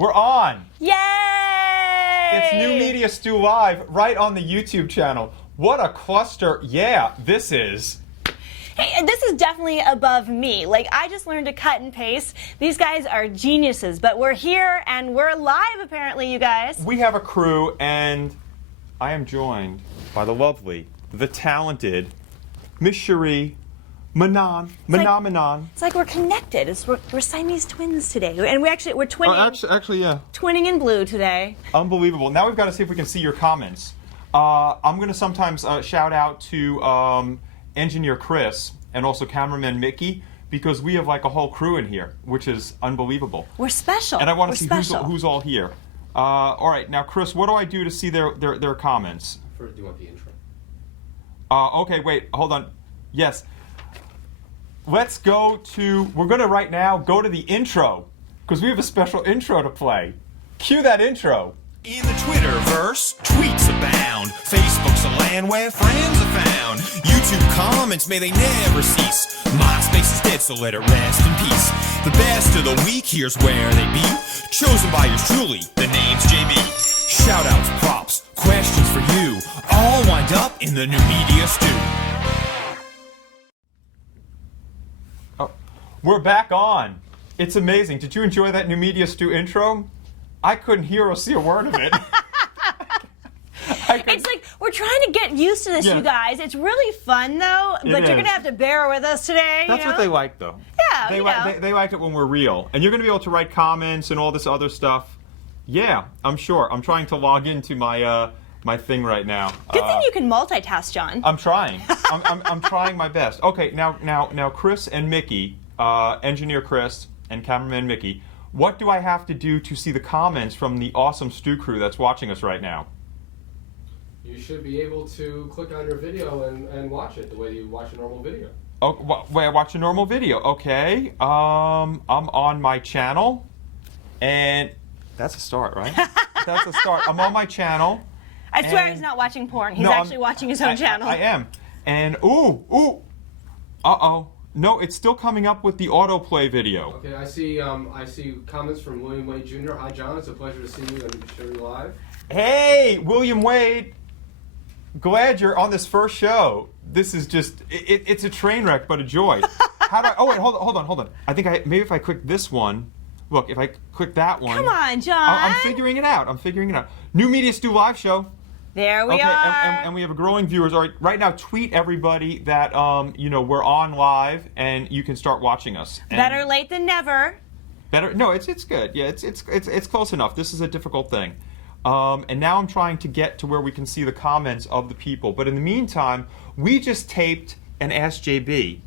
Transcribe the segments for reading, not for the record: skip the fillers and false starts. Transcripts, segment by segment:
We're on. Yay! It's New Media Stew Live right on the YouTube channel. What a cluster. Yeah, this is. Hey, this is definitely above me. Like, I just learned to cut and paste. These guys are geniuses, but we're here and we're live apparently, you guys. We have a crew, and I am joined by the lovely, the talented Miss Sharie Manon. Manon. It's like we're connected. We're Siamese twins today, and we're twinning. Oh, actually, yeah. Twinning in blue today. Unbelievable. Now we've got to see if we can see your comments. I'm going to sometimes shout out to engineer Chris and also cameraman Mickey, because we have like a whole crew in here, which is unbelievable. We're special. And I want to see who's all here. All right, now Chris, what do I do to see their comments? First, do you want the intro? Okay, wait, hold on. Yes. Let's go to, we're going to right now go to the intro, because we have a special intro to play. Cue that intro. In the Twitterverse, tweets abound. Facebook's a land where friends are found. YouTube comments, may they never cease. MySpace is dead, so let it rest in peace. The best of the week, here's where they be. Chosen by yours truly, the name's JB. Shoutouts, props, questions for you. All wind up in the New Media Stew. Oh, we're back on. It's amazing. Did you enjoy that New Media Stew intro? I couldn't hear or see a word of it. It's like we're trying to get used to this, you guys. It's really fun, though, but you're going to have to bear with us today. That's what they like, though. Yeah, they like it when we're real. And you're going to be able to write comments and all this other stuff. Yeah, I'm sure. I'm trying to log into my my thing right now. Good thing you can multitask, John. I'm trying. I'm trying my best. Okay, now Chris and Mickey, engineer Chris and cameraman Mickey, what do I have to do to see the comments from the awesome stew crew that's watching us right now? You should be able to click on your video and watch it the way you watch a normal video. Oh, wait, I watch a normal video. Okay. I'm on my channel, and that's a start, right? That's a start. I'm on my channel. I swear he's not watching porn. He's actually watching his own channel. I am. And uh-oh. No, it's still coming up with the autoplay video. Okay, I see comments from William Wade Jr. Hi, John. It's a pleasure to see you and Sharie live. Hey, William Wade. Glad you're on this first show. This is just, it's a train wreck, but a joy. How do I, oh wait, hold on. I think maybe if I click this one, look, if I click that one. Come on, John. I'm figuring it out. New Media Stew Live show. There we are. And we have a growing viewers. All right now, tweet everybody that we're on live and you can start watching us. And better late than never. Better? No, it's good. Yeah, it's close enough. This is a difficult thing. And now I'm trying to get to where we can see the comments of the people. But in the meantime, we just taped an Ask JB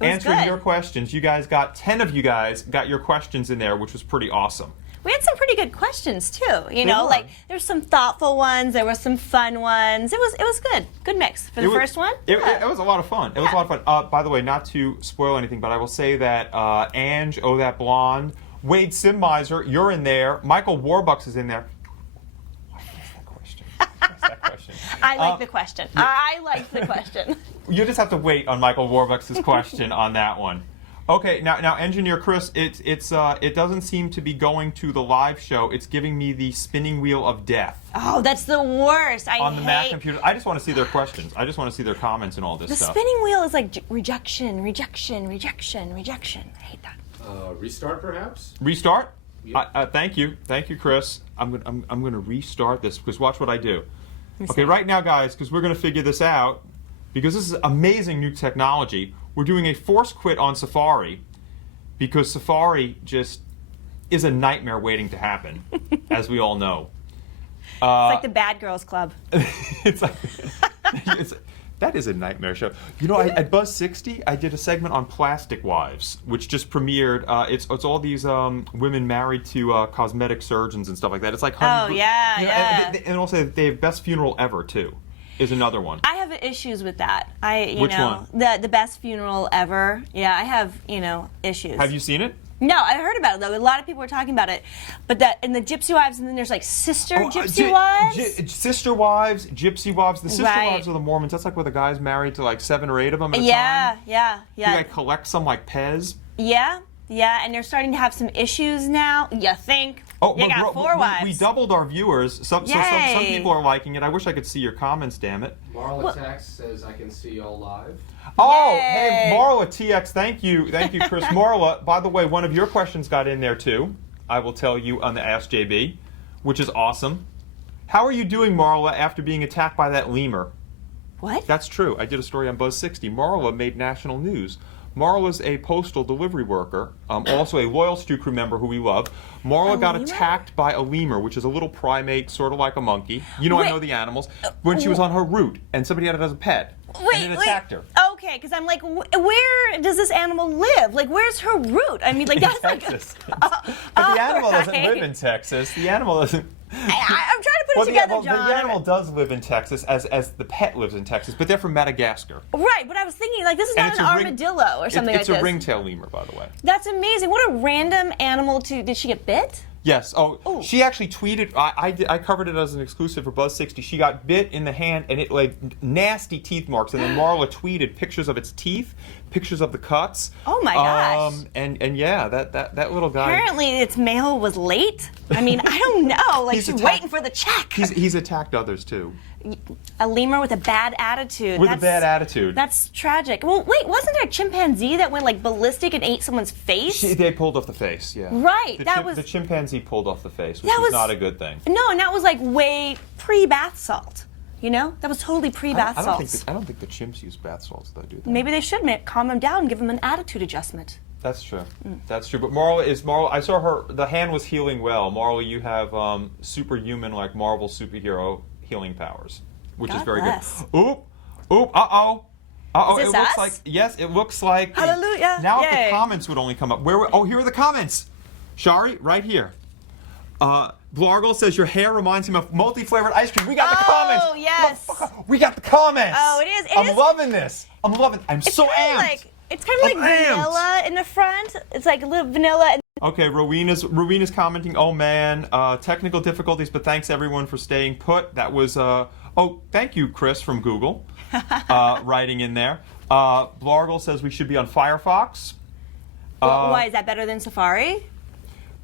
answering your questions. You guys got 10 of you guys got your questions in there, which was pretty awesome. We had some pretty good questions too. Like there's some thoughtful ones, there were some fun ones. It was good. Good mix for the first one. It was a lot of fun. It was a lot of fun. By the way, not to spoil anything, but I will say that Ange, Oh That Blonde, Wade Simmizer, you're in there. Michael Warbucks is in there. What's that question? I like the question. I like the question. You just have to wait on Michael Warbucks' question on that one. Okay, now, engineer Chris, it doesn't seem to be going to the live show. It's giving me the spinning wheel of death. Oh, that's the worst. On the Mac computer. I just want to see their questions. I just want to see their comments and all this stuff. The spinning wheel is like rejection. I hate that. Restart, perhaps? Restart? Yep. Thank you, Chris. I'm going to restart this because watch what I do. Okay, right now, guys, because we're going to figure this out, because this is amazing new technology. We're doing a force quit on Safari because Safari just is a nightmare waiting to happen, as we all know. It's like the Bad Girls Club. That is a nightmare show. At Buzz 60, I did a segment on plastic wives, which just premiered. It's all these women married to cosmetic surgeons and stuff like that. It's like yeah. And also they have Best Funeral Ever too. Is another one. I have issues with that. Which one? The Best Funeral Ever. Yeah, I have, issues. Have you seen it? No, I heard about it though. A lot of people were talking about it. But in the Gypsy Wives, and then there's like Sister Gypsy Wives. Sister Wives, Gypsy Wives. The Sister Wives are the Mormons. That's like where the guy's married to like 7 or 8 of them at a time. Yeah. He like collects some like Pez. Yeah, and they're starting to have some issues now. You think? Oh, You got 4 wives. We doubled our viewers. Some Yay. people are liking it. I wish I could see your comments, damn it. Marla Text says I can see y'all live. Oh, Yay. hey, Marla TX, thank you, Chris. Marla, by the way, one of your questions got in there too. I will tell you on the Ask JB, which is awesome. How are you doing, Marla, after being attacked by that lemur? What? That's true. I did a story on Buzz 60. Marla made national news. Marla's a postal delivery worker, also a loyal Stew crew member who we love. Marla got lemur? attacked by a lemur, which is a little primate, sort of like a monkey. You know, I Wait. know the animals. When she was on her route, and somebody had it as a pet, and it attacked her. Okay, because I'm like, where does this animal live? Like, where's her route? I mean, like, In that's Texas. like. But the animal doesn't right. live in Texas. The animal doesn't. I'm trying to put it together, John. The animal does live in Texas, as the pet lives in Texas, but they're from Madagascar. Right, but I was thinking, like, this is And not it's an a ring- armadillo or something It's like a this. ringtail lemur, by the way. That's amazing. What a random animal to. Did she get bit? Yes. Oh, Ooh. she actually tweeted. I covered it as an exclusive for Buzz 60. She got bit in the hand, and it like nasty teeth marks. And then Marla tweeted pictures of its teeth, pictures of the cuts. Oh my gosh. And yeah, that little guy. Apparently, its mail was late. I mean, I don't know. Like, He's she's attacked- waiting for the check. He's attacked others too. A lemur with a bad attitude. With a bad attitude. That's tragic. Well, wait, wasn't there a chimpanzee that went like ballistic and ate someone's face? They pulled off the face. Yeah. Right, The that was- the chimpanzee pulled off the face, which That was was- not a good thing. No, and that was like way pre-bath salt. You know, that was totally pre-bath I don't salts. think I don't think the chimps use bath salts though, do they? Maybe they should calm him down and give him an attitude adjustment. That's true. That's true. But Marla, I saw her. The hand was healing well. Marla, you have superhuman, like Marvel superhero healing powers, which is God very bless. good. Oop, uh-oh. Is It this looks us? like yes. It looks like Hallelujah. Now if Yay. the comments would only come up. Here are the comments. Shari, right here. Blargle says your hair reminds him of multi-flavored ice cream. We got the comments. Oh, yes. Motherfucker, we got the comments. Oh, it is. I'm loving this. I'm so amped. It's kind of like I'm amped. vanilla in the front. It's like a little vanilla. And Okay, Rowena's commenting, oh man, technical difficulties, but thanks everyone for staying put. That was, thank you, Chris from Google, writing in there. Blargle says we should be on Firefox. why is that better than Safari?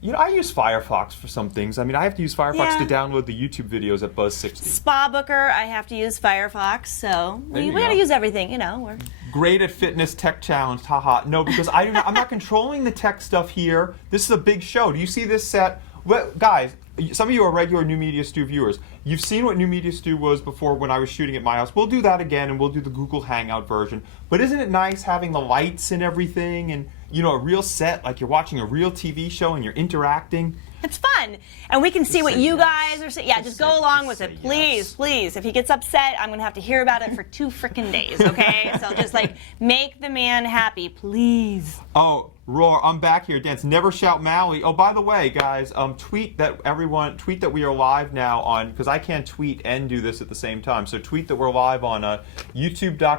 You know, I use Firefox for some things. I mean, I have to use Firefox Yeah. to download the YouTube videos at Buzz 60. Spa Booker, I have to use Firefox, so There we you gotta go. use everything, you know. Great at fitness tech challenge, haha. No, because I'm not controlling the tech stuff here. This is a big show. Do you see this set? Well, guys, some of you are regular New Media Stew viewers. You've seen what New Media Stew was before when I was shooting at my house. We'll do that again, and we'll do the Google Hangout version. But isn't it nice having the lights and everything, and you know, a real set, like you're watching a real TV show and you're interacting? It's fun, and we can see what say you yes. guys are saying. Yeah, just go along with it, please, yes. please. If he gets upset, I'm gonna have to hear about it for 2 frickin' days, okay? So just like make the man happy, please. Oh, Roar, I'm back here. Dance. Never shout Maui. Oh, by the way, guys, tweet that we are live now on, because I can't tweet and do this at the same time. So tweet that we're live on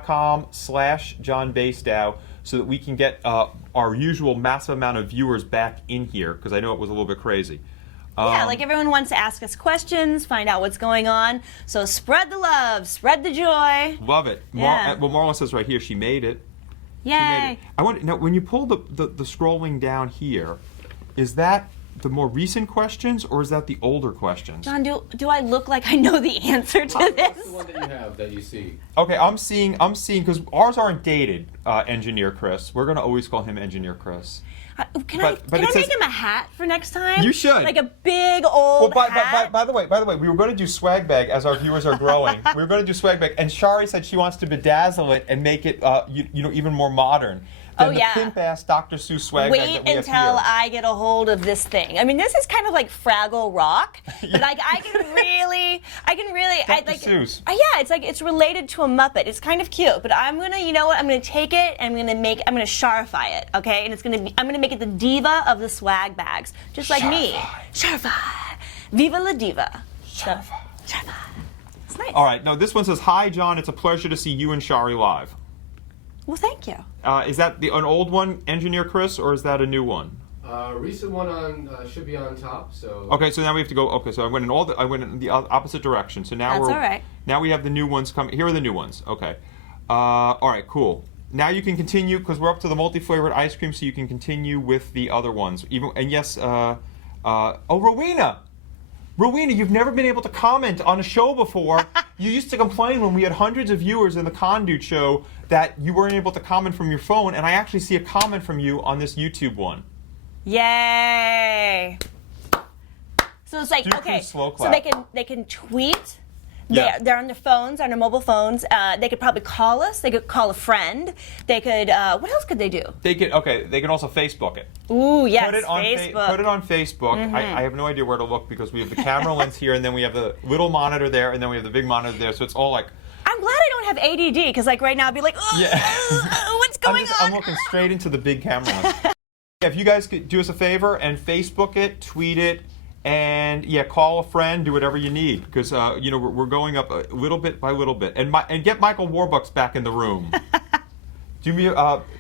youtube.com/John Basedow so that we can get our usual massive amount of viewers back in here, because I know it was a little bit crazy. Yeah, like everyone wants to ask us questions, find out what's going on. So spread the love, spread the joy. Love it. Yeah. Well, Marla says right here she made it. She made Yay. it. I wonder now when you pull the scrolling down here, is that the more recent questions or is that the older questions? John, do I look like I know the answer to What's this? the one that you have that you see? Okay, I'm seeing because ours aren't dated. Engineer Chris, we're gonna always call him Engineer Chris. Can But I it says- make him a hat for next time? You should. Like a big old hat. By the way, we were going to do swag bag as our viewers are growing. We were going to do swag bag, and Shari said she wants to bedazzle it and make it, even more modern than Oh, yeah. the pimp ass Dr. Seuss swag bag Wait that we have until here. I get a hold of this thing. I mean, this is kind of like Fraggle Rock, but like I can really, Dr. Seuss. Yeah, it's like it's related to a Muppet. It's kind of cute, but I'm gonna, you know what? I'm gonna take it and I'm gonna Sharify it, okay? And I'm gonna make it the diva of the swag bags, just like me. Sharify, Viva la Diva. Sharify. Sharify. It's nice. All right, no, this one says, "Hi, John. It's a pleasure to see you and Shari live." Well, thank you. Is that an old one, Engineer Chris, or is that a new one? Recent one should be on top. So Okay, so now we have to go. Okay, so I went in the opposite direction. So now That's all right. Now we have the new ones coming. Here are the new ones. Okay. All right, cool. Now you can continue because we're up to the multi-flavored ice cream, so you can continue with the other ones. And yes, Rowena. Rowena, you've never been able to comment on a show before. You used to complain when we had hundreds of viewers in the Conduit show that you weren't able to comment from your phone, and I actually see a comment from you on this YouTube one. Yay! So it's like, Do okay, slow so clap. they can tweet. Yeah. They're on their phones, on their mobile phones. They could probably call us. They could call a friend. They could. What else could they do? They can also Facebook it. Ooh, yes, Put it on Facebook. put it on Facebook. I have no idea where to look because we have the camera lens here, and then we have the little monitor there, and then we have the big monitor there. So it's all like. I'm glad I don't have ADD because, like, right now I'd be like, what's going on? I'm looking straight into the big camera lens. If you guys could do us a favor and Facebook it, tweet it, and call a friend, do whatever you need because we're going up a little bit by little bit, and get Michael Warbucks back in the room. Do me,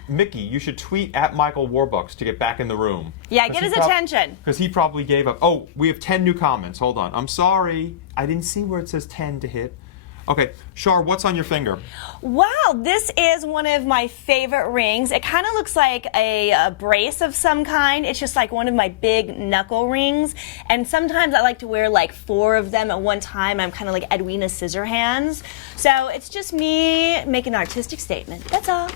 Mickey, you should tweet at Michael Warbucks to get back in the room. Yeah, get his attention. Because he probably gave up. Oh, we have 10 new comments. Hold on. I'm sorry. I didn't see where it says 10 to hit. Okay, Shar, what's on your finger? Wow, this is one of my favorite rings. It kind of looks like a brace of some kind. It's just like one of my big knuckle rings. And sometimes I like to wear like 4 of them at one time. I'm kind of like Edwina Scissorhands. So it's just me making an artistic statement. That's all.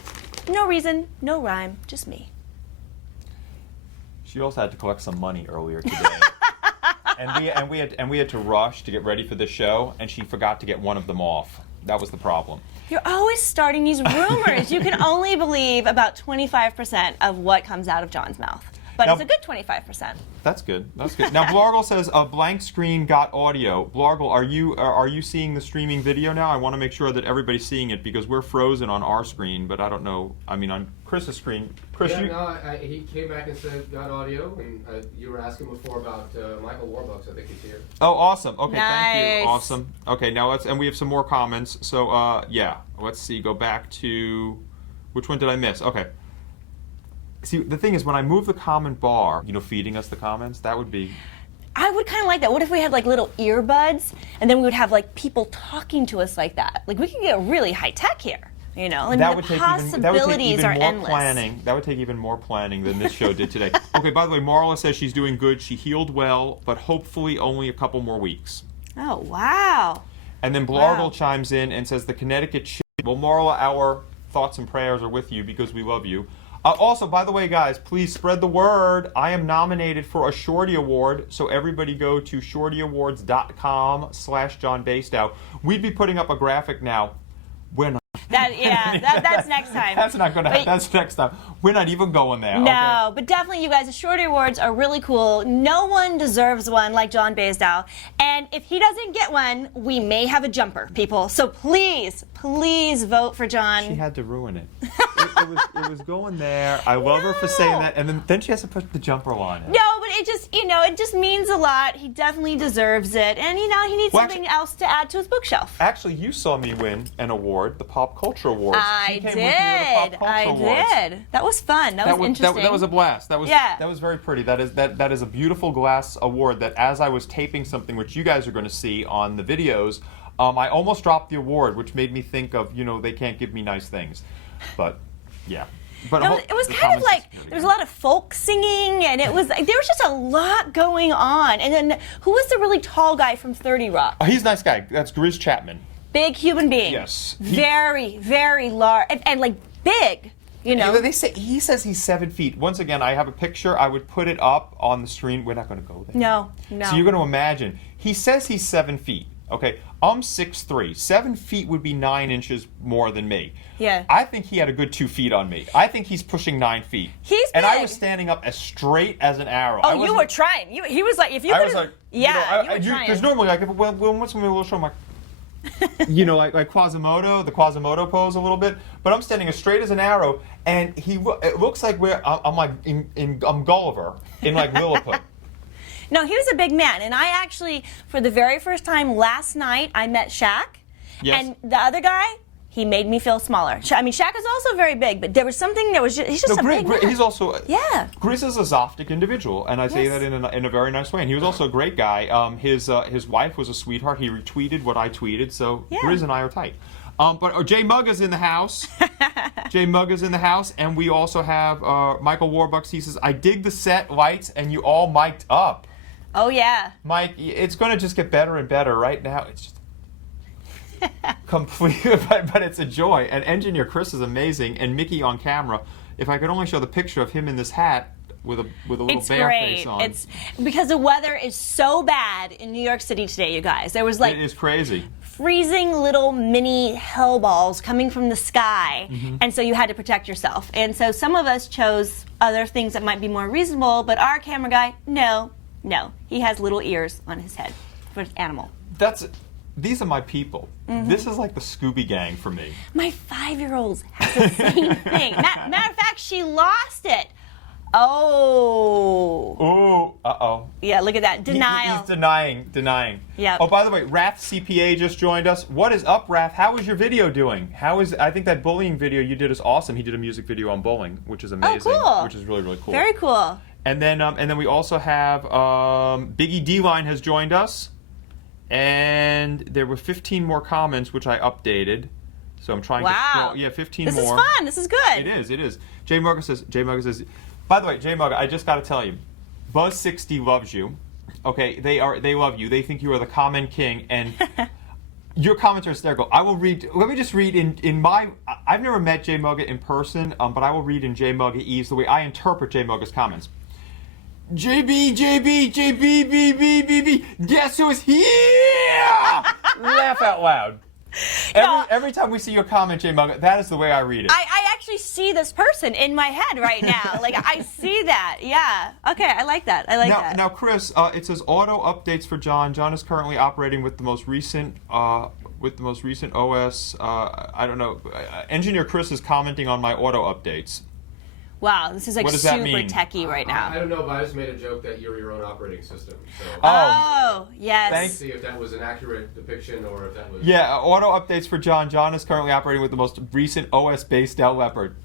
No reason, no rhyme, just me. She also had to collect some money earlier today. And we had to rush to get ready for the show, and she forgot to get one of them off. That was the problem. You're always starting these rumors. You can only believe about 25% of what comes out of John's mouth. But Now, it's a good 25%. That's good. That's good. Now Blargle says a blank screen got audio. Blargle, are you seeing the streaming video now? I want to make sure that everybody's seeing it because we're frozen on our screen, but I don't know. I mean, on Chris's screen. Chris, he came back and said got audio, and you were asking before about Michael Warbucks. I think he's here. Oh, awesome. Okay, thank you. Nice. Awesome. Okay, now and we have some more comments. So let's see. Go back to which one did I miss? Okay. See, the thing is, when I move the comment bar, feeding us the comments, that would be... I would kind of like that. What if we had like little earbuds and then we would have like people talking to us like that? Like we could get really high tech here, and That the would take possibilities even are more endless. planning. That would take even more planning than this show did today. Okay, by the way, Marla says she's doing good. She healed well, but hopefully only a couple more weeks. Oh, wow. And then Blargle chimes in and says the Connecticut... Well, Marla, our thoughts and prayers are with you because we love you. Also, by the way, guys, please spread the word. I am nominated for a Shorty Award, so everybody go to shortyawards.com/John Basedow. We'd be putting up a graphic now. That's next time. That's not going to happen. That's next time. We're not even going there. No, Okay? but definitely, you guys, the Shorty Awards are really cool. No one deserves one like John Basedow. And if he doesn't get one, we may have a jumper, people. So please, please vote for John. She had to ruin it. It was going there. I love her for saying that. And then she has to put the jumper on it. No, but it just means a lot. He definitely deserves it. And, he needs something else to add to his bookshelf. Actually, you saw me win an award, the Pop Culture Awards. I She came with me to the Pop Culture Awards. did. That was fun. That was interesting. That was a blast. That was Yeah. That was very pretty. That is a beautiful glass award that as I was taping something which you guys are going to see on the videos, I almost dropped the award, which made me think of, they can't give me nice things. But yeah. But It was kind of like there was a lot of folk singing, and there was just a lot going on. And then who was the really tall guy from 30 Rock? He's a nice guy. That's Grizz Chapman. Big human being. Yes. Very, very large, and like big. He says he's 7 feet. Once again, I have a picture. I would put it up on the screen. We're not going to go there. No. So you're going to imagine. He says he's 7 feet. Okay, I'm 6'3". 7 feet would be 9 inches more than me. Yeah. I think he had a good 2 feet on me. I think he's pushing 9 feet. He's And I big. was standing up as straight as an arrow. Oh, you were trying. He was like, if you I could. was like, Yeah, you were trying. Because normally, like, when what's my little show, I'm like, like Quasimodo, the Quasimodo pose a little bit. But I'm standing as straight as an arrow, and it looks like I'm like I'm Gulliver in like Lilliput. No, he was a big man, and I actually, for the very first time last night, I met Shaq. Yes. And the other guy, he made me feel smaller. I mean, Shaq is also very big, but there was something that was he's just a big man. He's also Grizz is a Zoftic individual, and I say that in a very nice way. And he was also a great guy. His wife was a sweetheart. He retweeted what I tweeted, so Grizz and I are tight. But Jay Mugg is in the house. Jay Mugg is in the house, and we also have Michael Warbucks. He says, "I dig the set lights, and you all mic'd up." Oh yeah. Mike, it's going to just get better and better. Right now, it's just complete, but it's a joy. And Engineer Chris is amazing, and Mickey on camera. If I could only show the picture of him in this hat with a little It's bear great. face on. It's because the weather is so bad in New York City today, you guys. There was like It is crazy. freezing little mini hell balls coming from the sky, and so you had to protect yourself. And so some of us chose other things that might be more reasonable, but our camera guy, no, he has little ears on his head for an animal. These are my people. This is like the Scooby Gang for me. My 5-year-olds have the same thing. Matter of fact, she lost it. Oh. Oh, uh-oh. Yeah, look at that. Denial. He's denying. Yep. Oh, by the way, Rath CPA just joined us. What is up, Rath? How is your video doing? I think that bullying video you did is awesome. He did a music video on bullying, which is amazing. Oh, cool. Which is really, really cool. Very cool. And then we also have Biggie D-Line has joined us. And there were 15 more comments, which I updated. So I'm trying to... Wow. Yeah, 15 This more. is fun. This is good. It is. Jay Mugga says... By the way, Jay Mugga, I just got to tell you, Buzz60 loves you. Okay, they love you. They think you are the comment king, and your comments are hysterical. I will read... Let me just read in my... I've never met Jay Mugga in person, but I will read in Jay Mugga Eves the way I interpret Jay Mugga's comments. JB, guess who's here? Laugh out loud. Every time we see your comment, Jay Mugga, that is the way I read it. I actually see this person in my head right now. Like, I see that. Yeah. Okay, I like that. that. Now, Chris, it says auto updates for John. John is currently operating with the most recent OS. I don't know. Engineer Chris is commenting on my auto updates. Wow, this is like What does that super mean? techie right now. I don't know, but I just made a joke that you're your own operating system. So Oh, yes. Thanks. see if that was an accurate depiction or if that was... Yeah, auto updates for John. John is currently operating with the most recent OS Basedow Leopard.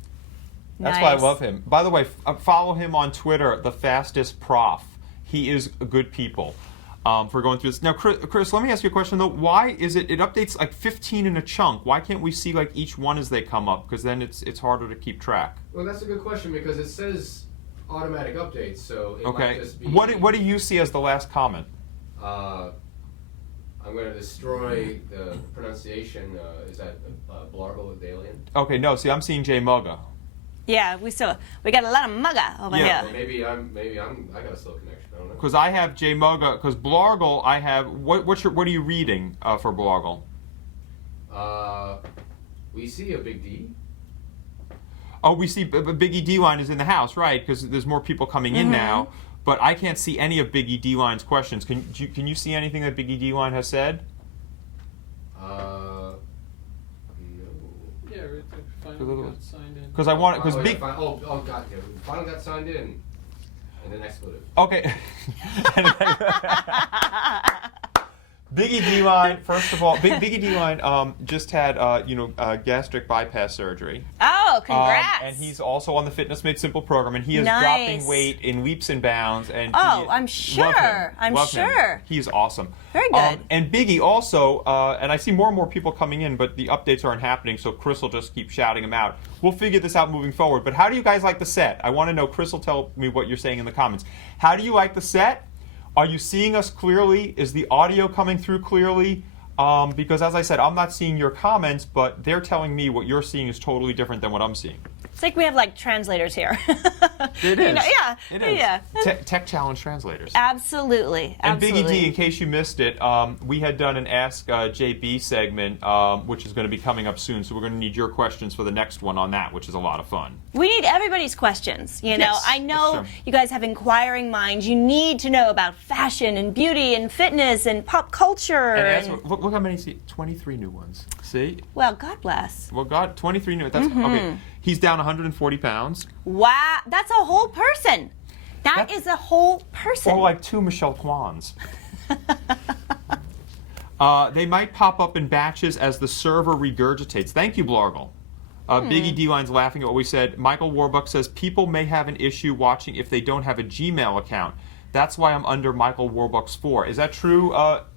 That's why I Nice. love him. By the way, follow him on Twitter, the fastest prof. He is a good people. For going through this. Now, Chris, let me ask you a question though. Why is it updates like 15 in a chunk? Why can't we see like each one as they come up? Because then it's harder to keep track. Well, that's a good question because it says automatic updates, so it might Okay. just be... What do you see as the last comment? I'm going to destroy the pronunciation. Is that Blargo with Alien? Okay, no. See, I'm seeing Jay Mugga. Yeah, we got a lot of mugga over Yeah. here. Maybe I got a slow connection. I don't know. Because I have Jay Mugga. Because Blargle, I have. What are you reading for Blargle? We see a big D. Oh, we see Biggie D-Line is in the house, right? Because there's more people coming in now. But I can't see any of Biggie D-Line's questions. Can you see anything that Biggie D-Line has said? No. Yeah, right there. Finally got signed in. Because I want because Oh, yeah, Big. oh, God. Yeah. Finally got signed in. And then expletive. Okay. Biggie D-Line, first of all, Biggie D-Line just had gastric bypass surgery. Oh, congrats. And he's also on the Fitness Made Simple program, and he is Nice. dropping weight in leaps and bounds. And Oh, he- I'm sure. love him. I'm Love him. sure. He's awesome. Very good. And Biggie also, and I see more and more people coming in, but the updates aren't happening, so Chris will just keep shouting them out. We'll figure this out moving forward. But how do you guys like the set? I want to know. Chris will tell me what you're saying in the comments. How do you like the set? Are you seeing us clearly? Is the audio coming through clearly? Because as I said, I'm not seeing your comments, but they're telling me what you're seeing is totally different than what I'm seeing. It's like we have like translators here. It You is. know, yeah. It is. Yeah. Tech Challenge translators. Absolutely. And Biggie Absolutely. D, in case you missed it, we had done an Ask JB segment, which is going to be coming up soon. So we're going to need your questions for the next one on that, which is a lot of fun. We need everybody's questions. You know, Yes, I know that's true. you guys have inquiring minds. You need to know about fashion and beauty and fitness and pop culture. And look how many, see, 23 new ones. See? Well, God bless. Well, God, 23 new. That's okay. He's down 140 pounds. Wow, that's a whole person. That is a whole person. Or like 2 Michelle Kwans. They might pop up in batches as the server regurgitates. Thank you, Blargle. Biggie D-Line's laughing at what we said. Michael Warbuck says, people may have an issue watching if they don't have a Gmail account. That's why I'm under Michael Warbuck's 4. Is that true,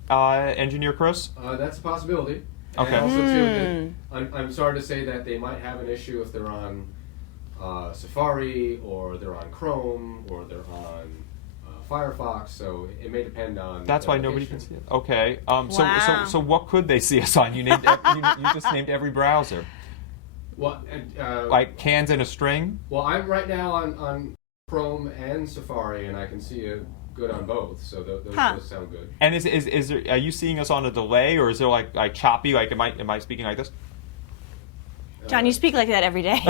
Engineer Chris? That's a possibility. Okay. And also, too, I'm sorry to say that they might have an issue if they're on Safari, or they're on Chrome, or they're on Firefox, so it may depend on. That's the why nobody can location. see it. Okay. Wow. So what could they see us on? You named you just named every browser. Well, Like cans in a string. well, I'm right now on Chrome and Safari, and I can see it good on both. So those sound good. And is there, are you seeing us on a delay, or is there like choppy? Like am I speaking like this? John, you speak like that every day.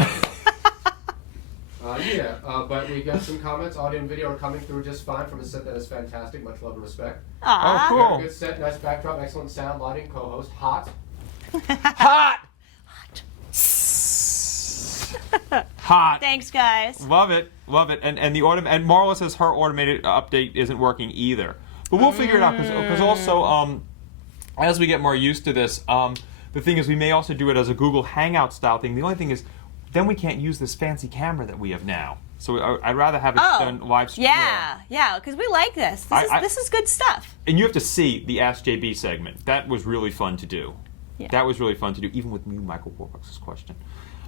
But we got some comments. Audio and video are coming through just fine from a set that is fantastic. Much love and respect. Aw. Oh, cool. Very good set, nice backdrop, excellent sound, lighting, co-host, hot. Hot. Hot. Thanks, guys. Love it. And the and Marla says her automated update isn't working either. But we'll figure it out because also as we get more used to this, the thing is we may also do it as a Google Hangout style thing. The only thing is then we can't use this fancy camera that we have now. So I'd rather have it done live stream. Yeah, because we like this. This is good stuff. And you have to see the Ask JB segment. That was really fun to do. Yeah. That was really fun to do, even with you, Michael Warbucks' question.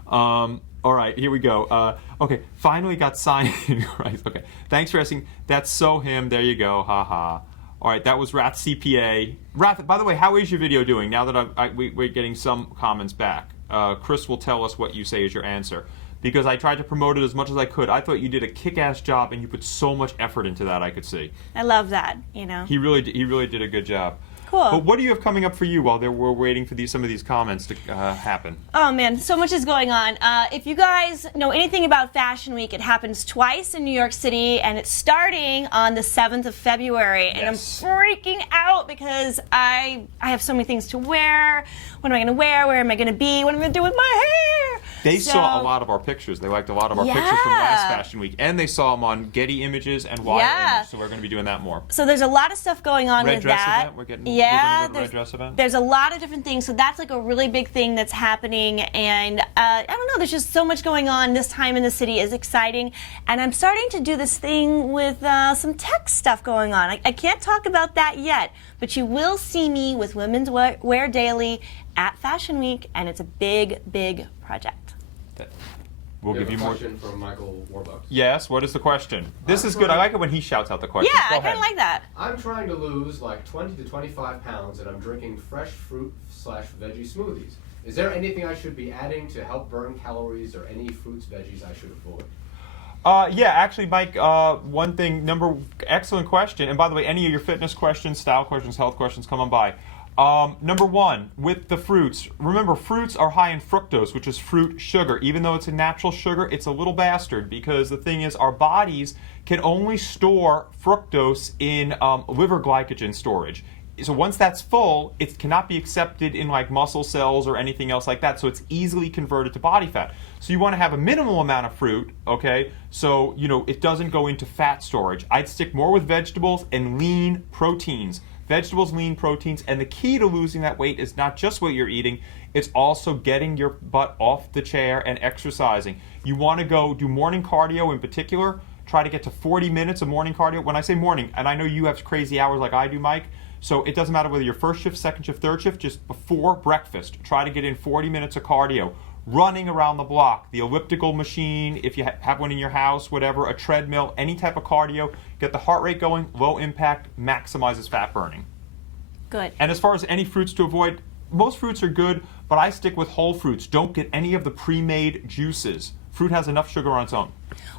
All right, here we go. Okay, finally got signed in. Right, okay. Thanks for asking. That's so him. There you go. Ha ha. All right, that was Rath CPA. Rath, by the way, how is your video doing now that we're getting some comments back? Chris will tell us what you say is your answer. Because I tried to promote it as much as I could. I thought you did a kick-ass job, and you put so much effort into that, I could see. I love that, you know. He really did a good job. Cool. But what do you have coming up for you while we're waiting for some of these comments to happen? Oh man, so much is going on. If you guys know anything about Fashion Week, it happens twice in New York City, and it's starting on the 7th of February. And Yes. I'm freaking out because I have so many things to wear. What am I going to wear? Where am I going to be? What am I going to do with my hair? They saw a lot of our pictures. They liked a lot of our pictures from last Fashion Week, and they saw them on Getty Images and Wired Images. So we're going to be doing that more. So there's a lot of stuff going on Red with dress that. event? We're getting red there's, dress event? there's a lot of different things. So that's like a really big thing that's happening. And I don't know, there's just so much going on. This time in the city is exciting. And I'm starting to do this thing with some tech stuff going on. I can't talk about that yet, but you will see me with Women's Wear Daily at Fashion Week, and it's a big, big project. We'll We have give a you more. question from Michael Warbucks. Yes, what is the question? This is good. I like it when he shouts out the question. Yeah, Go I kind ahead. of like that. I'm trying to lose like 20 to 25 pounds, and I'm drinking fresh fruit / veggie smoothies. Is there anything I should be adding to help burn calories, or any fruits, veggies I should avoid? Yeah, actually, Mike, one thing, excellent question. And by the way, any of your fitness questions, style questions, health questions, come on by. Number one, with the fruits, remember fruits are high in fructose, which is fruit sugar. Even though it's a natural sugar, it's a little bastard because the thing is our bodies can only store fructose in liver glycogen storage. So once that's full, it cannot be accepted in like muscle cells or anything else like that. So it's easily converted to body fat. So you want to have a minimal amount of fruit, okay? So, it doesn't go into fat storage. I'd stick more with vegetables and lean proteins. Vegetables, lean proteins, and the key to losing that weight is not just what you're eating, it's also getting your butt off the chair and exercising. You want to go do morning cardio in particular, try to get to 40 minutes of morning cardio. When I say morning, and I know you have crazy hours like I do, Mike, so it doesn't matter whether you're first shift, second shift, third shift, just before breakfast, try to get in 40 minutes of cardio. Running around the block, the elliptical machine, if you have one in your house, whatever, a treadmill, any type of cardio, get the heart rate going, low impact, maximizes fat burning. Good. And as far as any fruits to avoid, most fruits are good, but I stick with whole fruits. Don't get any of the pre-made juices. Fruit has enough sugar on its own.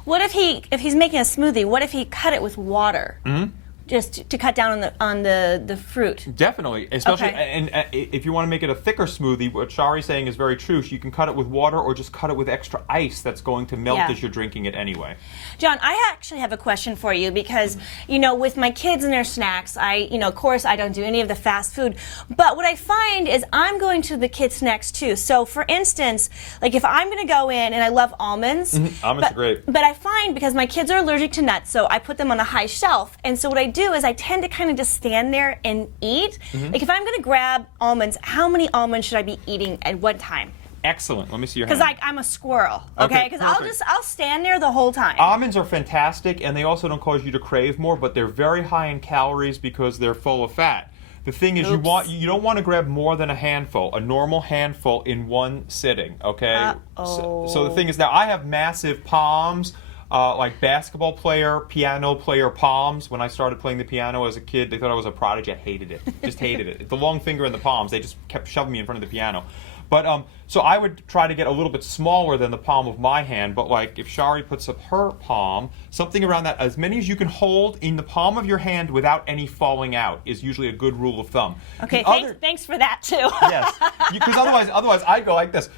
What if he's making a smoothie, what if he cut it with water? Mm-hmm. Just to cut down on the fruit. Definitely, especially, Okay. and if you want to make it a thicker smoothie, what Sharie's saying is very true. You can cut it with water or just cut it with extra ice that's going to melt Yeah. as you're drinking it anyway. John, I actually have a question for you because, with my kids and their snacks, of course I don't do any of the fast food, but what I find is I'm going to the kids' snacks too. So for instance, like if I'm going to go in, and I love almonds. Almonds are great. But I find because my kids are allergic to nuts, so I put them on a high shelf, and so what I do is I tend to kind of just stand there and eat. Like if I'm going to grab almonds, how many almonds should I be eating at one time? Excellent. Let me see your hand. Because I'm a squirrel, okay? Because perfect. I'll stand there the whole time. Almonds are fantastic, and they also don't cause you to crave more, but they're very high in calories because they're full of fat. The thing is, you don't want to grab more than a handful, a normal handful in one sitting, okay? So the thing is, now I have massive palms. like basketball player, piano player palms. When I started playing the piano as a kid, they thought I was a prodigy. I hated it. Just hated it. The long finger and the palms, they just kept shoving me in front of the piano. But so I would try to get a little bit smaller than the palm of my hand, but like if Sharie puts up her palm, something around that, as many as you can hold in the palm of your hand without any falling out is usually a good rule of thumb. Okay, thanks for that too. Yes, because otherwise I'd go like this.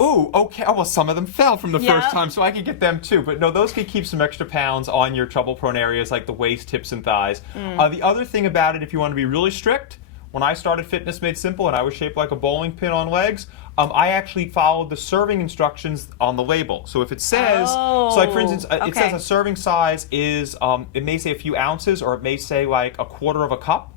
Ooh, okay. Oh, well, some of them fell from the first time, so I could get them too. But no, those could keep some extra pounds on your trouble-prone areas like the waist, hips, and thighs. The other thing about it, if you want to be really strict, when I started Fitness Made Simple and I was shaped like a bowling pin on legs, I actually followed the serving instructions on the label. So if it says, so like for instance, it says a serving size is, it may say a few ounces or it may say like a quarter of a cup.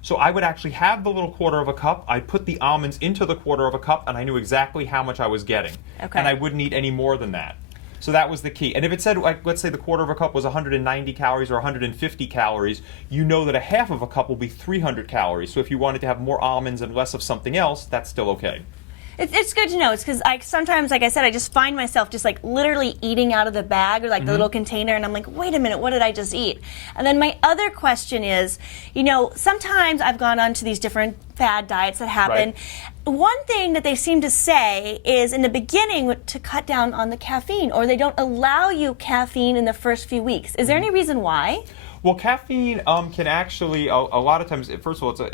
So I would actually have the little quarter of a cup, I'd put the almonds into the quarter of a cup, and I knew exactly how much I was getting. Okay. And I wouldn't eat any more than that. So that was the key. And if it said, like, let's say the quarter of a cup was 190 calories or 150 calories, you know that a half of a cup will be 300 calories. So if you wanted to have more almonds and less of something else, that's still okay. It's good to know. It's because sometimes, like I said, I just find myself just like literally eating out of the bag or like the little container, and I'm like, wait a minute, what did I just eat? And then my other question is, sometimes I've gone on to these different fad diets that happen. Right. One thing that they seem to say is in the beginning to cut down on the caffeine, or they don't allow you caffeine in the first few weeks. Is there any reason why? Well, caffeine can actually, a lot of times, first of all,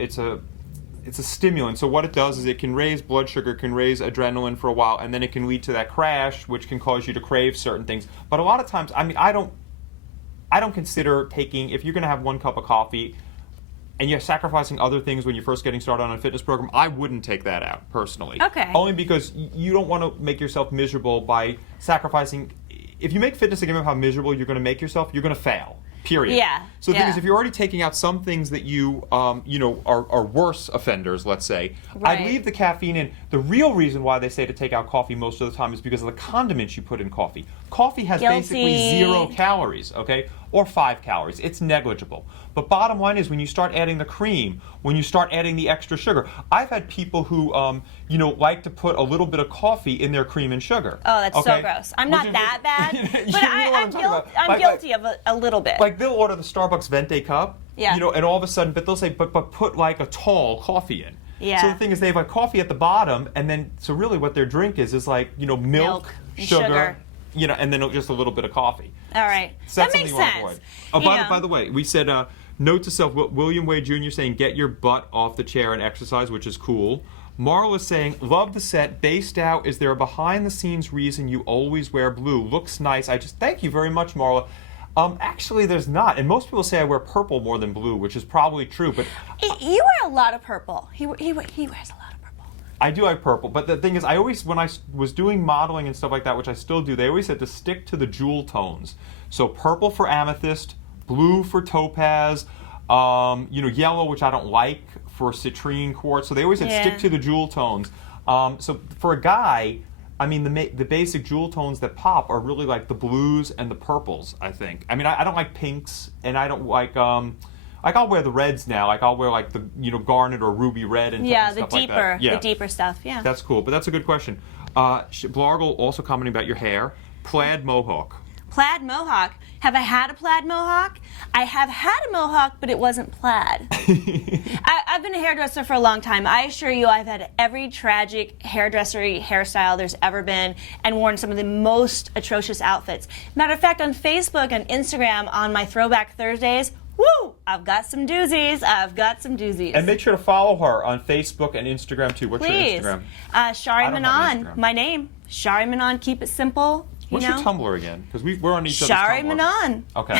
it's a stimulant. So what it does is it can raise blood sugar, can raise adrenaline for a while, and then it can lead to that crash, which can cause you to crave certain things. But a lot of times, I mean, I don't consider taking, if you're going to have 1 cup of coffee and you're sacrificing other things when you're first getting started on a fitness program, I wouldn't take that out personally. Okay. Only because you don't want to make yourself miserable by sacrificing. If you make fitness a game of how miserable you're going to make yourself, you're going to fail. Period. Yeah. So the thing is, if you're already taking out some things that you, are worse offenders, let's say, right. I leave the caffeine in. The real reason why they say to take out coffee most of the time is because of the condiments you put in coffee. Coffee has basically 0 calories, okay, or 5 calories. It's negligible. But bottom line is, when you start adding the cream, when you start adding the extra sugar, I've had people who, like to put a little bit of coffee in their cream and sugar. Oh, that's so gross. I'm not that bad, but I'm guilty of a little bit. Like they'll order the Starbucks Venti cup, and all of a sudden, but they'll say, but put like a tall coffee in. Yeah. So the thing is, they have like coffee at the bottom, and then so really what their drink is like milk, sugar. And then just a little bit of coffee. All right. So that makes sense. Oh, by the way, we said, note to self, William Wade Jr. saying, get your butt off the chair and exercise, which is cool. Marl is saying, love the set. Basedow, is there a behind-the-scenes reason you always wear blue? Looks nice. Thank you very much, Marla. Actually, there's not. And most people say I wear purple more than blue, which is probably true. But you wear a lot of purple. He wears a lot of purple. I do like purple, but the thing is, I always, when I was doing modeling and stuff like that, which I still do, they always said to stick to the jewel tones. So purple for amethyst, blue for topaz, yellow, which I don't like, for citrine quartz. So they always said stick to the jewel tones. So for a guy, I mean, the basic jewel tones that pop are really like the blues and the purples, I think. I mean, I don't like pinks, and I don't like, I'll wear the reds now. Like I'll wear like the garnet or ruby red and stuff like that. The deeper stuff. Yeah, that's cool. But that's a good question. Blargle also commenting about your hair. Plaid mohawk. Plaid mohawk. Have I had a plaid mohawk? I have had a mohawk, but it wasn't plaid. I've been a hairdresser for a long time. I assure you, I've had every tragic hairdressery hairstyle there's ever been and worn some of the most atrocious outfits. Matter of fact, on Facebook and Instagram, on my Throwback Thursdays, woo! I've got some doozies. And make sure to follow her on Facebook and Instagram too. What's Please. your Instagram? Sharie Manon. My name. Sharie Manon. Keep it simple. What's your Tumblr again? Because we're on each other's Sharie Tumblr. Manon. Okay.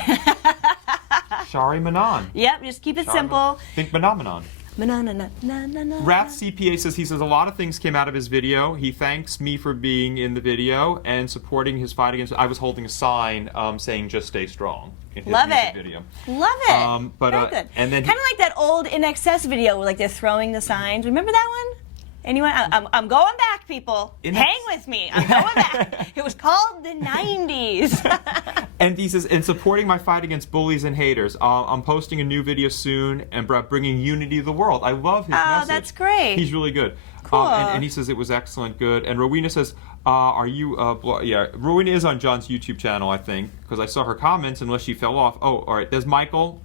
Sharie Manon. Yep, just keep it simple. Think Manon. Wrath CPA says a lot of things came out of his video. He thanks me for being in the video and supporting his fight against. I was holding a sign saying "Just stay strong" in his music video. Love it. Very good. And then kind of like that old InXS video where like they're throwing the signs. Remember that one? Anyone? I'm going back, people. Hang with me. I'm going back. It was called the 90s. And he says, in supporting my fight against bullies and haters, I'm posting a new video soon and bringing unity to the world. I love his message. Oh, that's great. He's really good. Cool. And he says it was excellent, good. And Rowena says, Are you, yeah, Ruin is on John's YouTube channel, I think, because I saw her comments, unless she fell off. Oh, all right, there's Michael.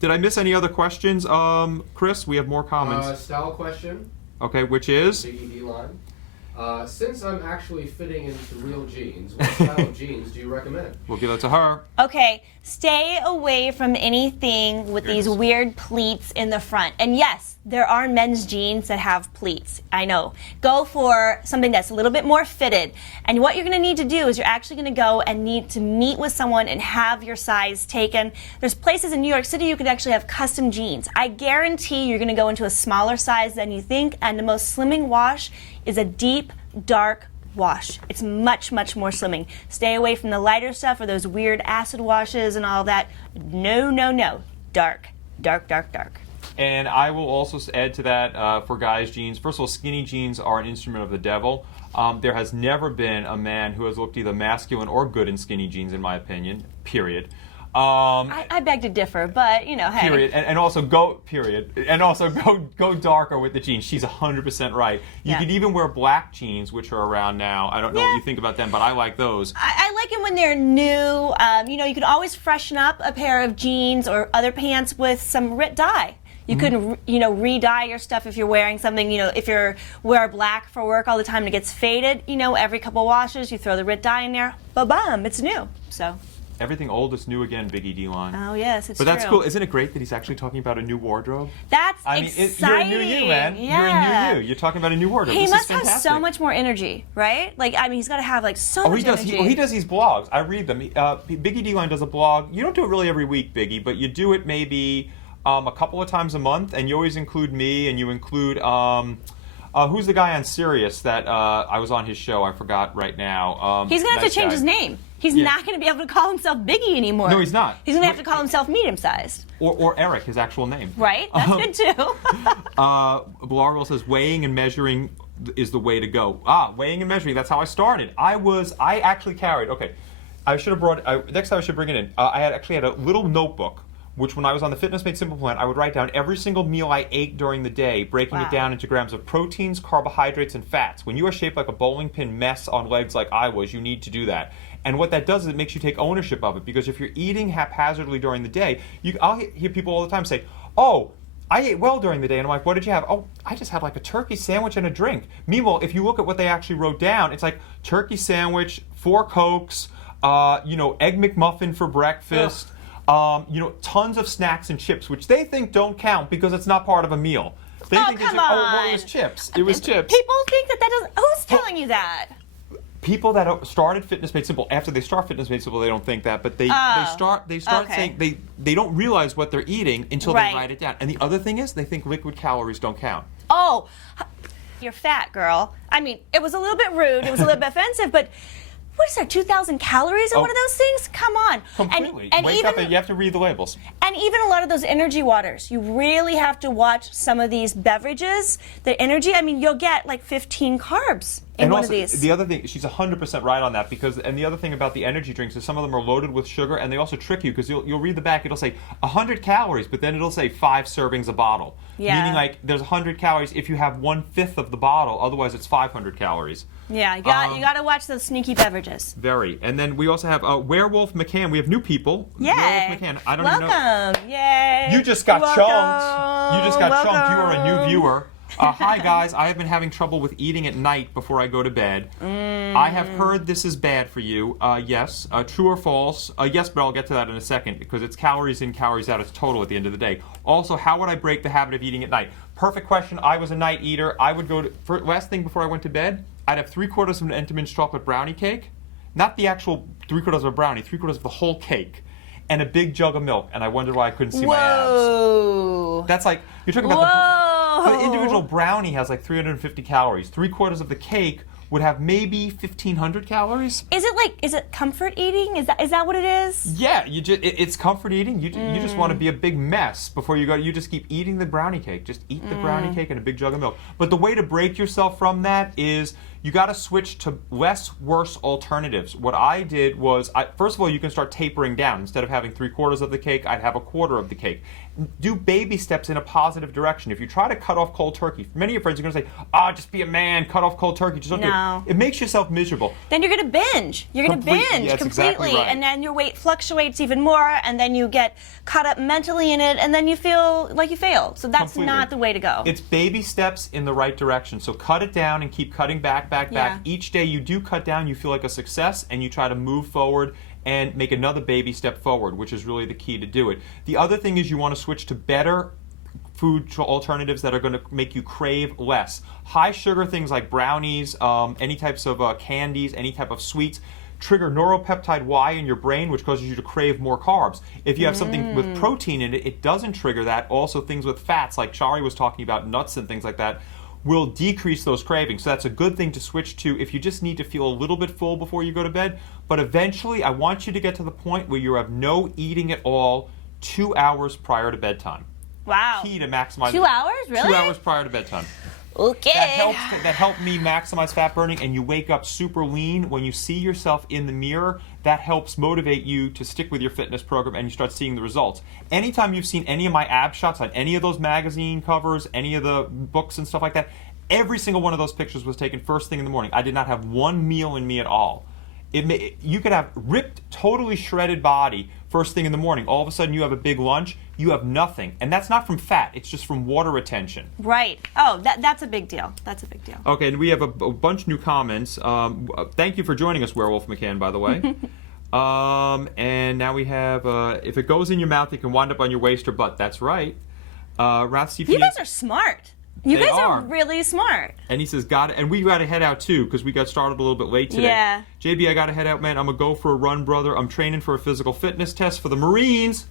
Did I miss any other questions? Chris, we have more comments. Style question. Okay, which is? Biggie D line. Since I'm actually fitting into real jeans, what style of jeans do you recommend? We'll give it to her. Okay, stay away from anything with these weird pleats in the front. And yes, there are men's jeans that have pleats. I know. Go for something that's a little bit more fitted. And what you're going to need to do is you're actually going to go and need to meet with someone and have your size taken. There's places in New York City you can actually have custom jeans. I guarantee you're going to go into a smaller size than you think, and the most slimming wash is a deep, dark wash. It's much, much more slimming. Stay away from the lighter stuff or those weird acid washes and all that. No, no, no. Dark, dark, dark, dark. And I will also add to that for guys' jeans. First of all, skinny jeans are an instrument of the devil. There has never been a man who has looked either masculine or good in skinny jeans, in my opinion, period. I beg to differ, but, you know, hey. Period. And also go, period. And also go darker with the jeans. She's 100% right. You could even wear black jeans, which are around now. I don't know what you think about them, but I like those. I like them when they're new. You know, you can always freshen up a pair of jeans or other pants with some dye. You could, you know, re-dye your stuff if you're wearing something, you know, if you wear black for work all the time and it gets faded, you know, every couple washes, you throw the red dye in there, ba-bam, it's new, so. Everything old is new again, Biggie D-Line. Oh, yes, it's true. But that's cool. Isn't it great that he's actually talking about a new wardrobe? That's You're exciting. a new you, man. Yeah. You're a new you. You're talking about a new wardrobe. He This must is have fantastic. so much more energy, right? Like, I mean, he's got to have, like, so much energy. He does these blogs. I read them. Biggie D-Line does a blog. You don't do it really every week, Biggie, but you do it maybe a couple of times a month, and you always include me, and you include... who's the guy on Sirius that I was on his show? I forgot right now. He's going to have to change his name. He's not going to be able to call himself Biggie anymore. No, he's not. He's going to have to call himself medium-sized. Or Eric, his actual name. Right? That's good, too. Blarwell says weighing and measuring is the way to go. Weighing and measuring, that's how I started. I actually carried, okay, I should have brought, next time I should bring it in. I actually had a little notebook, which when I was on the Fitness Made Simple plan, I would write down every single meal I ate during the day, breaking it down into grams of proteins, carbohydrates, and fats. When you are shaped like a bowling pin mess on legs like I was, you need to do that. And what that does is it makes you take ownership of it, because if you're eating haphazardly during the day, I'll hear people all the time say, oh, I ate well during the day. And I'm like, what did you have? Oh, I just had like a turkey sandwich and a drink. Meanwhile, if you look at what they actually wrote down, it's like turkey sandwich, 4 Cokes, Egg McMuffin for breakfast. Tons of snacks and chips, which they think don't count because it's not part of a meal. They think come it's like, well, on. it was chips. It was chips. People think that doesn't... Who's telling you that? People that started Fitness Made Simple, after they start Fitness Made Simple, they don't think that, but they start saying they don't realize what they're eating until they write it down. And the other thing is, they think liquid calories don't count. Oh, you're fat, girl. I mean, it was a little bit rude. It was a little bit offensive, but... What is that, 2,000 calories in one of those things? Come on. Completely. And Wake up and you have to read the labels. And even a lot of those energy waters. You really have to watch some of these beverages. The energy, I mean, you'll get like 15 carbs in one of these. The other thing, she's 100% right on that, and the other thing about the energy drinks is some of them are loaded with sugar, and they also trick you, because you'll read the back, it'll say 100 calories, but then it'll say 5 servings a bottle. Yeah. Meaning like there's 100 calories if you have 1/5 of the bottle, otherwise it's 500 calories. Yeah, you got to watch those sneaky beverages. Very. And then we also have Werewolf McCann. We have new people. Yay. Werewolf McCann. I don't even know. Welcome. Yay. You just got Welcome. chunked. You just got Welcome. chunked. You are a new viewer. Hi, guys. I have been having trouble with eating at night before I go to bed. I have heard this is bad for you. Yes. True or false? Yes, but I'll get to that in a second, because it's calories in, calories out. It's total at the end of the day. Also, how would I break the habit of eating at night? Perfect question. I was a night eater. I would go to, last thing before I went to bed, I'd have 3/4 of an Entenmann's chocolate brownie cake. Not the actual 3/4 of a brownie, 3/4 of the whole cake. And a big jug of milk. And I wondered why I couldn't see my abs. Whoa. That's like, you're talking about the individual brownie has like 350 calories. 3/4 of the cake would have maybe 1,500 calories. Is it comfort eating? Is that what it is? Yeah, it's comfort eating. You just want to be a big mess before you go. You just keep eating the brownie cake. Just eat the brownie cake and a big jug of milk. But the way to break yourself from that is you got to switch to less worse alternatives. What I did was, first of all, you can start tapering down. Instead of having 3/4 of the cake, I'd have 1/4 of the cake. do baby steps in a positive direction. If you try to cut off cold turkey, many of your friends are going to say, "Ah, just be a man, cut off cold turkey." Just don't do No. it. It makes yourself miserable. Then you're going to binge. You're going to Complete- binge yeah, that's completely, exactly right. and then your weight fluctuates even more, and then you get caught up mentally in it, and then you feel like you failed. So that's Completely. not the way to go. It's baby steps in the right direction. So cut it down and keep cutting back. Yeah. Each day you do cut down, you feel like a success, and you try to move forward and make another baby step forward, which is really the key to do it. The other thing is you want to switch to better food alternatives that are going to make you crave less. High sugar things like brownies, any types of candies, any type of sweets, trigger neuropeptide Y in your brain, which causes you to crave more carbs. If you have something with protein in it, it doesn't trigger that. Also, things with fats, like Sharie was talking about, nuts and things like that, will decrease those cravings. So that's a good thing to switch to if you just need to feel a little bit full before you go to bed. But eventually, I want you to get to the point where you have no eating at all 2 hours prior to bedtime. Wow. Key to maximize. 2 hours? Really? 2 hours prior to bedtime. Okay. That helped me maximize fat burning, and you wake up super lean. When you see yourself in the mirror, that helps motivate you to stick with your fitness program, and you start seeing the results. Anytime you've seen any of my ab shots on any of those magazine covers, any of the books and stuff like that, every single one of those pictures was taken first thing in the morning. I did not have one meal in me at all. You could have ripped, totally shredded body first thing in the morning. All of a sudden you have a big lunch, you have nothing. And that's not from fat, it's just from water retention. Right. Oh, that's a big deal. That's a big deal. Okay, and we have a bunch of new comments. Thank you for joining us, Werewolf McCann, by the way. And now we have, if it goes in your mouth, it can wind up on your waist or butt. That's right. Ralph You guys are smart. You They guys are are. really smart. And he says, got it. And we got to head out too, because we got started a little bit late today. Yeah. JB, I got to head out, man. I'm going to go for a run, brother. I'm training for a physical fitness test for the Marines.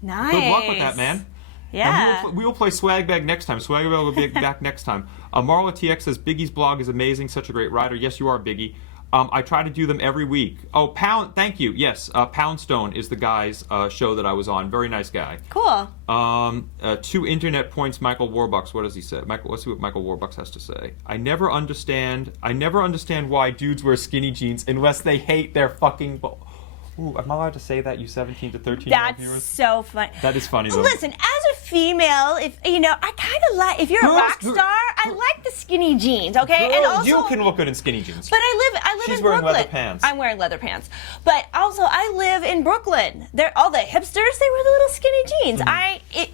Nice. Good luck with that, man. Yeah. And we will play Swag Bag next time. Swag Bag will be back next time. Marla TX says, Biggie's blog is amazing. Such a great writer. Yes, you are, Biggie. I try to do them every week. Oh, thank you. Yes, Poundstone is the guy's show that I was on. Very nice guy. Cool. 2 internet points, Michael Warbucks. What does he say? Let's see what Michael Warbucks has to say. I never understand why dudes wear skinny jeans unless they hate their fucking... Ooh, am I allowed to say that, you 17 to 13-year-old viewers? That's so funny. That is funny, though. Listen, as a female, I kind of like, if you're a rock star, I like the skinny jeans, okay? Girl, and also, you can look good in skinny jeans. But I live She's in wearing Brooklyn. leather pants. I'm wearing leather pants. But also, I live in Brooklyn. All the hipsters, they wear the little skinny jeans.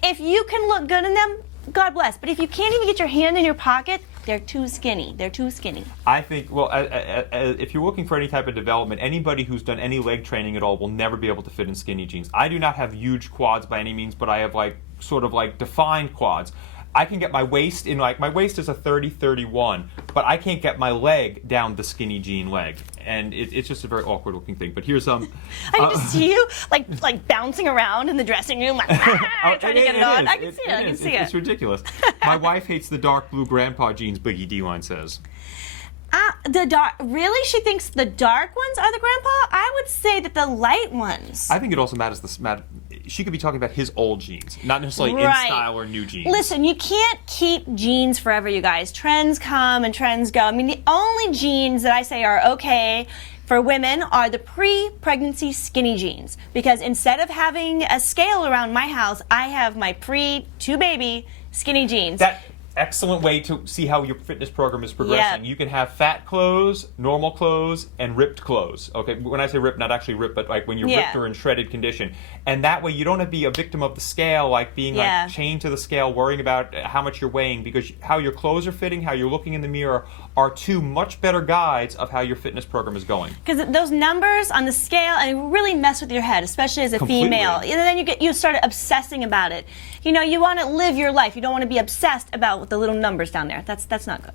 If you can look good in them, God bless. But if you can't even get your hand in your pocket, they're too skinny. They're too skinny. I think, well, if you're looking for any type of development, anybody who's done any leg training at all will never be able to fit in skinny jeans. I do not have huge quads by any means, but I have sort of defined quads. I can get my waist in, my waist is a 30-31, but I can't get my leg down the skinny jean leg. And it's just a very awkward looking thing. But here's I can just see you like bouncing around in the dressing room, trying to get it on. I can see it. It's ridiculous. My wife hates the dark blue grandpa jeans, Biggie D-Line says. The dark, really? She thinks the dark ones are the grandpa? I would say that the light ones. I think it also matters she could be talking about his old jeans, not necessarily in style or new jeans. Listen, you can't keep jeans forever, you guys. Trends come and trends go. I mean, the only jeans that I say are okay for women are the pre-pregnancy skinny jeans. Because instead of having a scale around my house, I have my pre-to-baby skinny jeans. Excellent way to see how your fitness program is progressing. Yeah. You can have fat clothes, normal clothes, and ripped clothes. Okay, when I say ripped, not actually ripped, but when you're ripped or in shredded condition. And that way you don't have to be a victim of the scale, being chained to the scale, worrying about how much you're weighing, because how your clothes are fitting, how you're looking in the mirror are 2 much better guides of how your fitness program is going. Because those numbers on the scale really mess with your head, especially as a female. And then you start obsessing about it. You want to live your life. You don't want to be obsessed about with the little numbers down there. That's not good.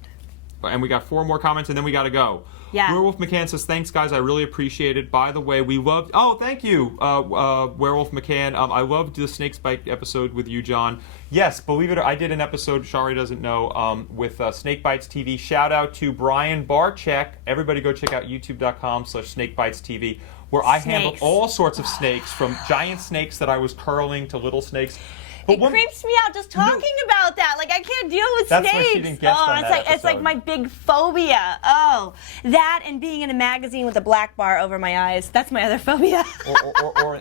And we got 4 more comments, and then we got to go. Yeah. Werewolf McCann says, thanks, guys. I really appreciate it. By the way, we loved... Oh, thank you, Werewolf McCann. I loved the Snake Bite episode with you, John. Yes, believe it or I did an episode, Sharie doesn't know, with Snake Bites TV. Shout out to Brian Barczyk. Everybody go check out youtube.com/snakebitestv, where I handled all sorts of snakes, from giant snakes that I was curling to little snakes. It creeps me out just talking about that. I can't deal with That's snakes. why she didn't guest on that it's like my big phobia. Oh, that and being in a magazine with a black bar over my eyes. That's my other phobia.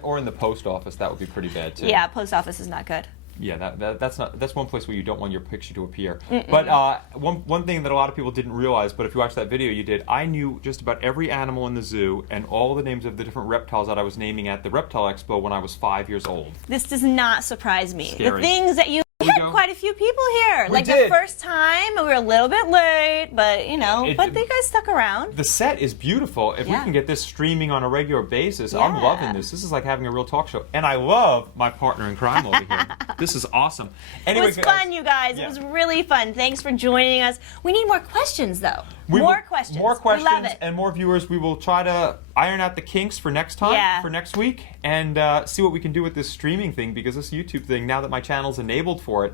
or in the post office, that would be pretty bad too. Yeah, post office is not good. Yeah, that's one place where you don't want your picture to appear. But one thing that a lot of people didn't realize, but if you watch that video you did, I knew just about every animal in the zoo and all the names of the different reptiles that I was naming at the Reptile Expo when I was 5 years old. This does not surprise me. Scary. The things that you we had go. quite a few people here. We Like did. the first time, we were a little bit late, but you know, but they guys stuck around. The set is beautiful. If we Yeah. can get this streaming on a regular basis, Yeah. I'm loving this. This is like having a real talk show. And I love my partner in crime over here. This is awesome. It Anyway, was fun, you guys. Yeah. It was really fun. Thanks for joining us. We need more questions, though. More More questions. More questions We love it. and more viewers. We will try to iron out the kinks for next time, Yeah. for next week, and see what we can do with this streaming thing, because this YouTube thing, now that my channel's enabled for it,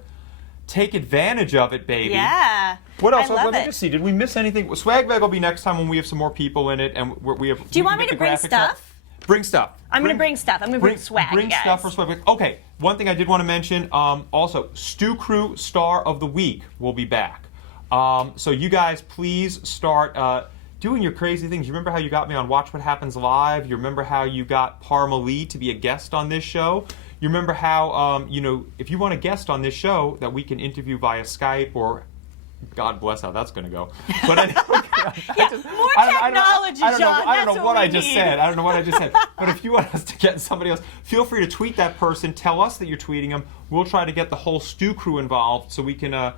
take advantage of it, baby. Yeah. What else? I love Let me it. just see. Did we miss anything? Swag bag will be next time when we have some more people in it, and we have. Do you want me to bring stuff? Bring stuff. I'm going to bring stuff. I'm going to bring swag, Bring guys. stuff for swag bag. Okay. One thing I did want to mention. Also, Stew Crew Star of the Week will be back. So you guys, please start doing your crazy things. You remember how you got me on Watch What Happens Live? You remember how you got Parma Lee to be a guest on this show? You remember how, if you want a guest on this show that we can interview via Skype or, God bless how that's going to go. But More technology, John. I don't know what I just need. said. I don't know what I just said. But if you want us to get somebody else, feel free to tweet that person. Tell us that you're tweeting them. We'll try to get the whole Stew Crew involved so we can,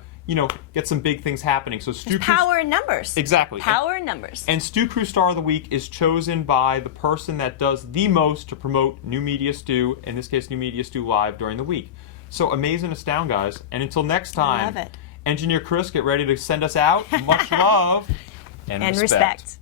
get some big things happening. So Stew Crew. Power in numbers. Exactly. Power in numbers. And Stew Crew Star of the Week is chosen by the person that does the most to promote New Media Stew, in this case New Media Stew Live, during the week. So amaze and astound, guys. And until next time, love it. Engineer Chris, get ready to send us out. Much love and respect.